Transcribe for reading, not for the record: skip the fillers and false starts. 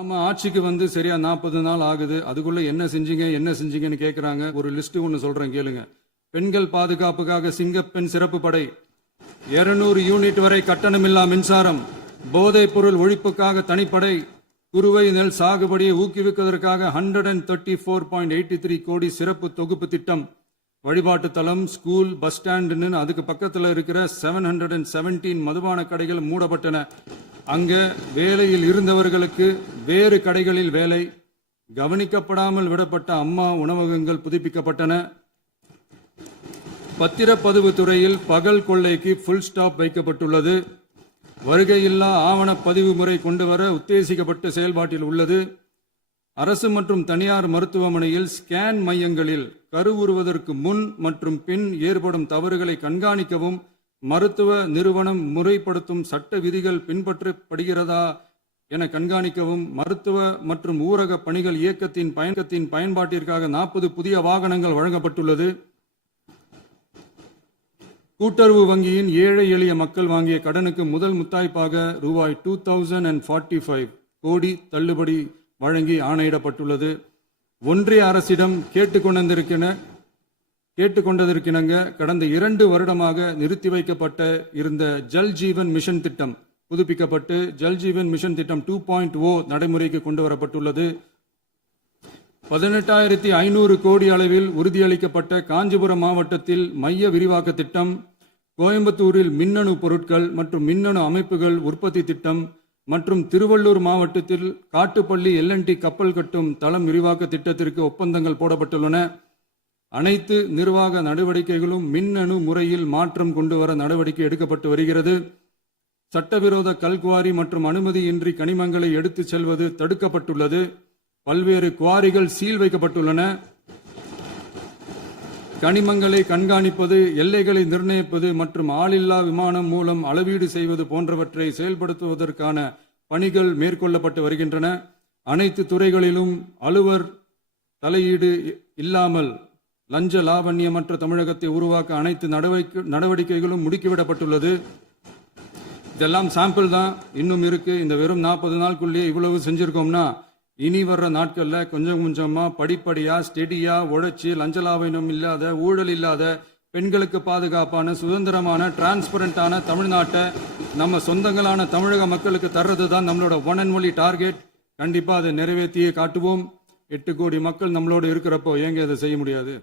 நாம ஆட்சிக்கு வந்து சரியா 40 நாள் ஆகுது. அதுக்குள்ள என்ன செஞ்சீங்கன்னு கேட்கறாங்க. ஒரு லிஸ்ட் ஒன்று சொல்றேன் கேளுங்க. பெண்கள் பாதுகாப்புக்காக சிங்கப்பெண் சிறப்பு படை, 200 யூனிட் வரை கட்டணமில்லா மின்சாரம், போதைப் பொருள் ஒழிப்புக்காக தனிப்படை, குறுவை நெல் சாகுபடியை ஊக்குவிப்பதற்காக 134.83 கோடி சிறப்பு தொகுப்பு திட்டம், வழிபாட்டு தலம், ஸ்கூல், பஸ் ஸ்டாண்டுன்னு அதுக்கு பக்கத்தில் இருக்கிற 717 மதுபான கடைகள் மூடப்பட்டன. அங்க வேலையில் இருந்தவர்களுக்கு வேறு கடைகளில் வேலை, கவனிக்கப்படாமல் விடப்பட்ட அம்மா உணவகங்கள் புதுப்பிக்கப்பட்டன. பத்திரப்பதிவு துறையில் பகல் கொள்ளைக்கு ஃபுல் ஸ்டாப் வைக்கப்பட்டுள்ளது. வருகையில்லா ஆவண பதிவு முறை கொண்டுவர உத்தேசிக்கப்பட்டு செயல்பாட்டில் உள்ளது. அரசு மற்றும் தனியார் மருத்துவமனையில் ஸ்கேன் மையங்களில் கருவுறுவதற்கு முன் மற்றும் பின் ஏற்படும் தவறுகளை கண்காணிக்கவும், மருத்துவ நிறுவனம் முறைப்படுத்தும் சட்ட விதிகள் பின்பற்றப்படுகிறதா என கண்காணிக்கவும், மருத்துவ மற்றும் ஊரக பணிகள் இயக்கத்தின் பயன்பாட்டிற்காக 40 புதிய வாகனங்கள் வழங்கப்பட்டுள்ளது. கூட்டுறவு வங்கியின் ஏழை எளிய மக்கள் வாங்கிய கடனுக்கு முதல் முத்தாய்ப்பாக ரூபாய் 2045 கோடி தள்ளுபடி வழங்கி ஆணையிடப்பட்டுள்ளது. ஒன்றிய அரசிடம் கேட்டுக்கொண்டதற்கிணங்க கடந்த 2 வருடமாக நிறுத்தி வைக்கப்பட்ட இருந்த ஜல் ஜீவன் மிஷன் திட்டம் புதுப்பிக்கப்பட்டு ஜல் ஜீவன் மிஷன் திட்டம் 2.0 நடைமுறைக்கு கொண்டு வரப்பட்டுள்ளது. 18,500 கோடி அளவில் உறுதியளிக்கப்பட்ட காஞ்சிபுரம் மாவட்டத்தில் மைய விரிவாக்க திட்டம், கோயம்புத்தூரில் மின்னணு பொருட்கள் மற்றும் மின்னணு அமைப்புகள் உற்பத்தி திட்டம் மற்றும் திருவள்ளூர் மாவட்டத்தில் காட்டுப்பள்ளி LNT கப்பல் கட்டும் தளம் விரிவாக்க திட்டத்திற்கு ஒப்பந்தங்கள் போடப்பட்டுள்ளன. அனைத்து நிர்வாக நடவடிக்கைகளும் மின்னணு முறையில் மாற்றம் கொண்டு வர நடவடிக்கை எடுக்கப்பட்டு வருகிறது. சட்டவிரோத கல்குவாரி மற்றும் அனுமதியின்றி கனிமங்களை எடுத்துச் செல்வது தடுக்கப்பட்டுள்ளது. பல்வேறு குவாரிகள் சீல் வைக்கப்பட்டுள்ளன. கனிமங்களை கண்காணிப்பது, எல்லைகளை நிர்ணயிப்பது மற்றும் ஆளில்லா விமானம் மூலம் அளவீடு செய்வது போன்றவற்றை செயல்படுத்துவதற்கான பணிகள் மேற்கொள்ளப்பட்டு வருகின்றன. அனைத்து துறைகளிலும் அலுவலர் தலையீடு இல்லாமல் லஞ்ச லாவண்யமற்ற தமிழகத்தை உருவாக்க அனைத்து நடவடிக்கைகளும் முடுக்கிவிடப்பட்டுள்ளது. இதெல்லாம் சாம்பிள் தான், இன்னும் இருக்கு. இந்த வெறும் 40 நாளுக்குள்ளேயே இவ்வளவு செஞ்சிருக்கோம்னா இனி வர்ற நாட்கள்ல கொஞ்சம் கொஞ்சமா படிப்படியா ஸ்டெடியா உழைச்சி லஞ்சலாவணம் இல்லாத, ஊழல் இல்லாத, பெண்களுக்கு பாதுகாப்பான, சுதந்திரமான, டிரான்ஸ்பரண்டான தமிழ்நாட்டை நம்ம சொந்தங்களான தமிழக மக்களுக்கு தர்றது தான் நம்மளோட ஒன் அண்ட் ஒன்லி டார்கெட். கண்டிப்பா அதை நிறைவேற்றியே காட்டுவோம். 8 கோடி மக்கள் நம்மளோட இருக்கிறப்போ ஏங்க அதை செய்ய முடியாது?